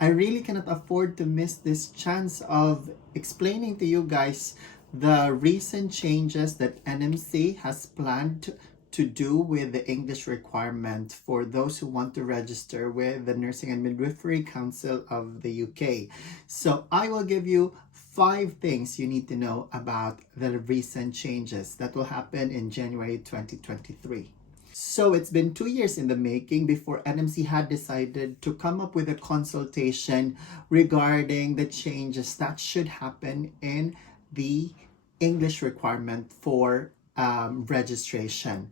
I really cannot afford to miss this chance of explaining to you guys the recent changes that NMC has planned to do with the English requirement for those who want to register with the Nursing and Midwifery Council of the UK. So I will give you 5 things you need to know about the recent changes that will happen in January 2023. So it's been 2 years in the making before NMC had decided to come up with a consultation regarding the changes that should happen in the English requirement for registration.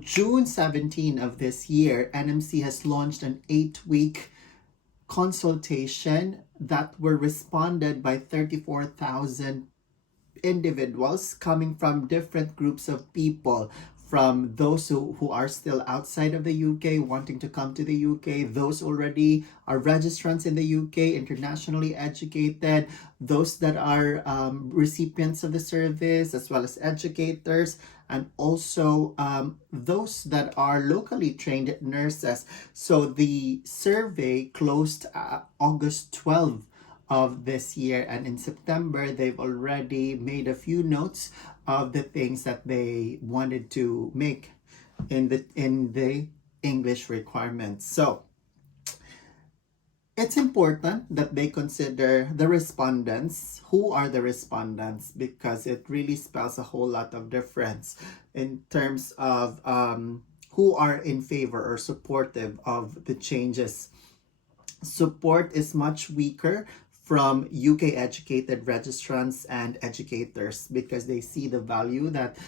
June 17 of this year, NMC has launched an 8-week consultation that were responded by 34,000 individuals coming from different groups of people, from those who are still outside of the UK wanting to come to the UK, those already are registrants in the UK, internationally educated, those that are recipients of the service, as well as educators, and also those that are locally trained nurses. So the survey closed August 12th of this year, and in September they've already made a few notes of the things that they wanted to make in the English requirements. So it's important that they consider the respondents. Who are the respondents? Because it really spells a whole lot of difference in terms of who are in favor or supportive of the changes. Support is much weaker from UK educated registrants and educators, because they see the value that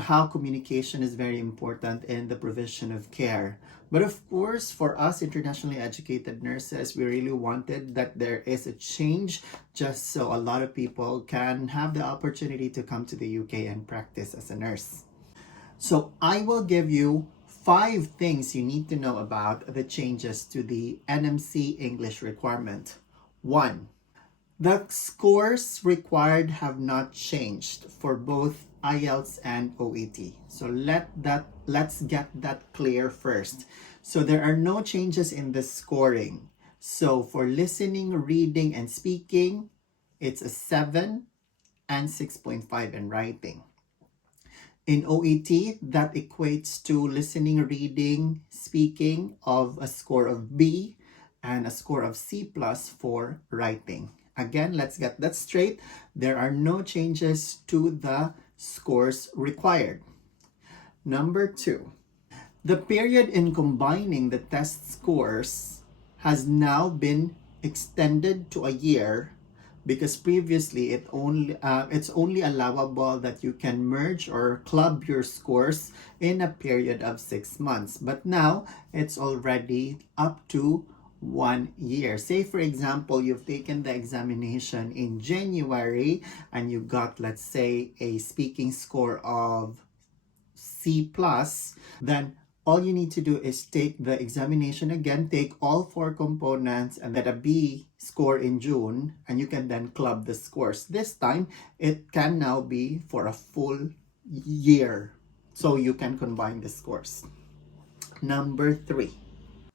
how communication is very important in the provision of care. But of course, for us internationally educated nurses, we really wanted that there is a change, just so a lot of people can have the opportunity to come to the UK and practice as a nurse. So I will give you 5 things you need to know about the changes to the NMC English requirement. 1. The scores required have not changed for both IELTS and OET. So let's get that clear first. So there are no changes in the scoring. So for listening, reading, and speaking, it's a 7 and 6.5 in writing. In OET, that equates to listening, reading, speaking of a score of B and a score of C+ for writing. Again, let's get that straight. There are no changes to the scores required. Number 2, the period in combining the test scores has now been extended to a year, because previously it's only allowable that you can merge or club your scores in a period of 6 months. But now it's already up to 1 year. Say for example, you've taken the examination in January and you got, let's say, a speaking score of C+, then all you need to do is take the examination again, take all 4 components, and get a B score in June, and you can then club the scores. This time, it can now be for a full year, so you can combine the scores. Number 3,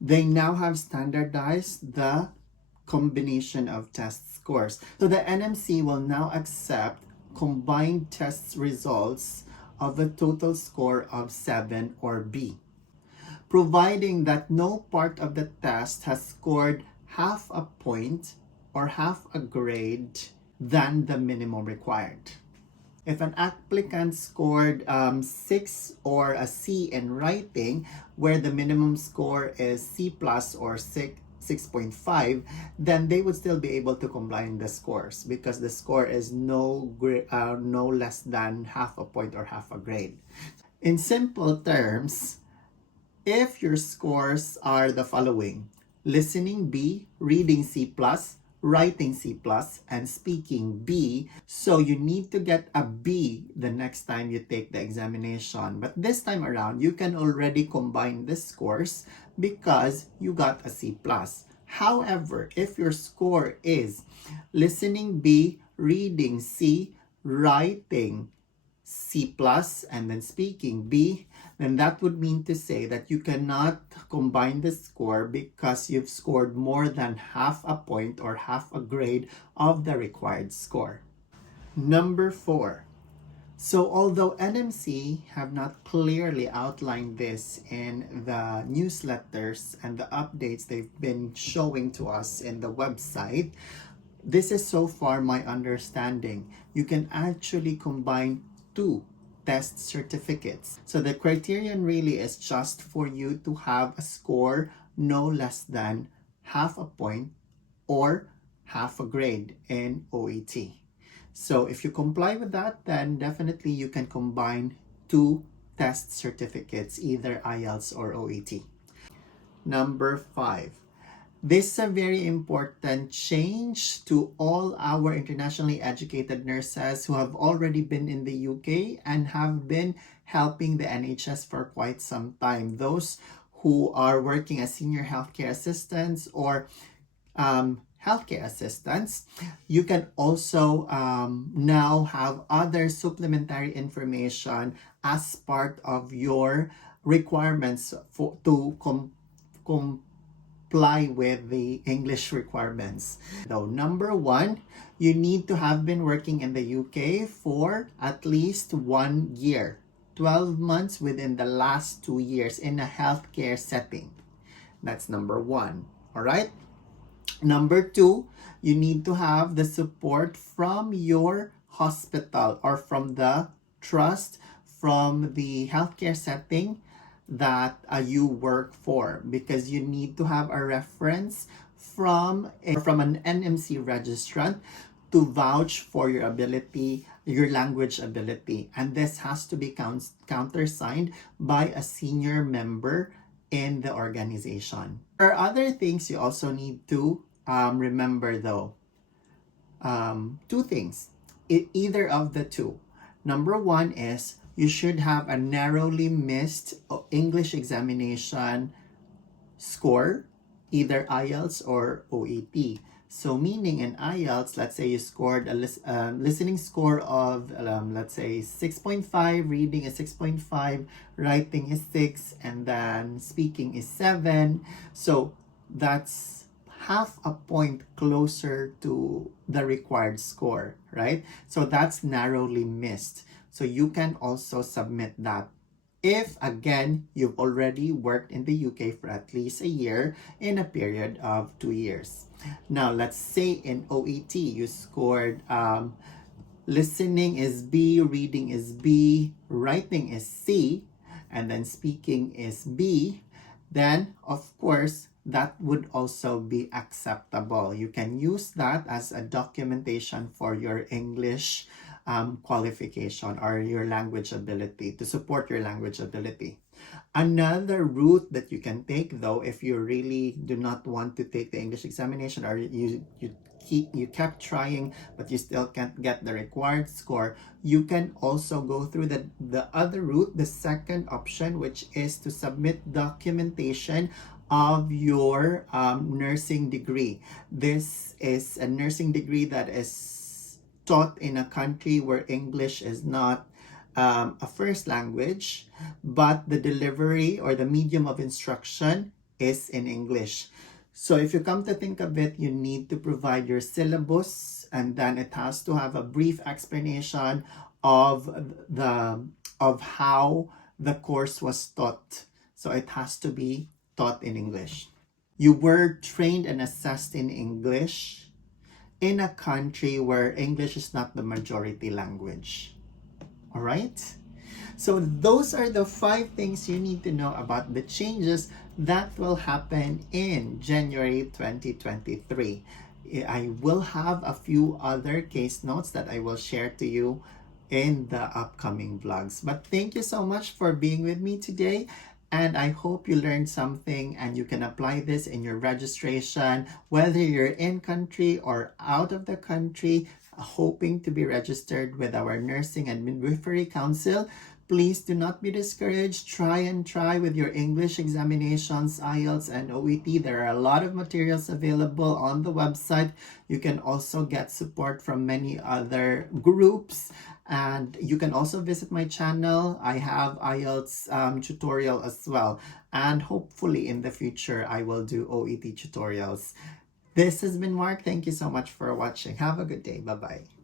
they now have standardized the combination of test scores. So the NMC will now accept combined test results of a total score of 7 or B, providing that no part of the test has scored half a point or half a grade than the minimum required. If an applicant scored 6 or a C in writing, where the minimum score is C+ or 6.5, then they would still be able to combine the scores, because the score is no less than half a point or half a grade. In simple terms, if your scores are the following: listening B, reading C+, writing C+, and speaking B, so you need to get a B the next time you take the examination. But this time around, you can already combine the scores because you got a C+. However, if your score is listening B, reading C, writing C+, and then speaking B, then that would mean to say that you cannot combine the score because you've scored more than half a point or half a grade of the required score. Number 4. So although NMC have not clearly outlined this in the newsletters and the updates they've been showing to us in the website, this is so far my understanding. You can actually combine 2 test certificates. So the criterion really is just for you to have a score no less than half a point or half a grade in OET. So if you comply with that, then definitely you can combine 2 test certificates, either IELTS or OET. Number 5. This is a very important change to all our internationally educated nurses who have already been in the UK and have been helping the NHS for quite some time. Those who are working as senior healthcare assistants or healthcare assistants, you can also now have other supplementary information as part of your requirements to comply with the English requirements. So number 1, you need to have been working in the UK for at least 1 year, 12 months within the last 2 years in a healthcare setting. That's number 1. All right. Number 2, you need to have the support from your hospital or from the trust, from the healthcare setting that you work for, because you need to have a reference from an NMC registrant to vouch for your ability, your language ability. And this has to be countersigned by a senior member in the organization. There are other things you also need to remember though. 2 things, either of the 2. Number 1 is you should have a narrowly missed English examination score, either IELTS or OET. So meaning in IELTS, let's say you scored a listening score of, let's say 6.5, reading is 6.5, writing is 6, and then speaking is 7. So that's half a point closer to the required score, right? So that's narrowly missed. So you can also submit that if, again, you've already worked in the UK for at least a year in a period of 2 years. Now, let's say in OET, you scored listening is B, reading is B, writing is C, and then speaking is B, then, of course, that would also be acceptable. You can use that as a documentation for your English qualification or your language ability, to support your language ability. Another route that you can take, though, if you really do not want to take the English examination, or you kept trying but you still can't get the required score, you can also go through the other route, the second option, which is to submit documentation of your nursing degree. This is a nursing degree that is taught in a country where English is not a first language, but the delivery or the medium of instruction is in English. So if you come to think of it, you need to provide your syllabus, and then it has to have a brief explanation of how the course was taught. So it has to be taught in English. You were trained and assessed in English in a country where English is not the majority language. All right? So those are the 5 things you need to know about the changes that will happen in January 2023. I will have a few other case notes that I will share to you in the upcoming vlogs. But thank you so much for being with me today. And I hope you learned something and you can apply this in your registration, whether you're in country or out of the country, hoping to be registered with our Nursing and Midwifery Council. please do not be discouraged. Try and try with your English examinations, IELTS and OET. There are a lot of materials available on the website. You can also get support from many other groups. And you can also visit my channel. I have IELTS tutorial as well. And hopefully in the future, I will do OET tutorials. This has been Mark. Thank you so much for watching. Have a good day. Bye-bye.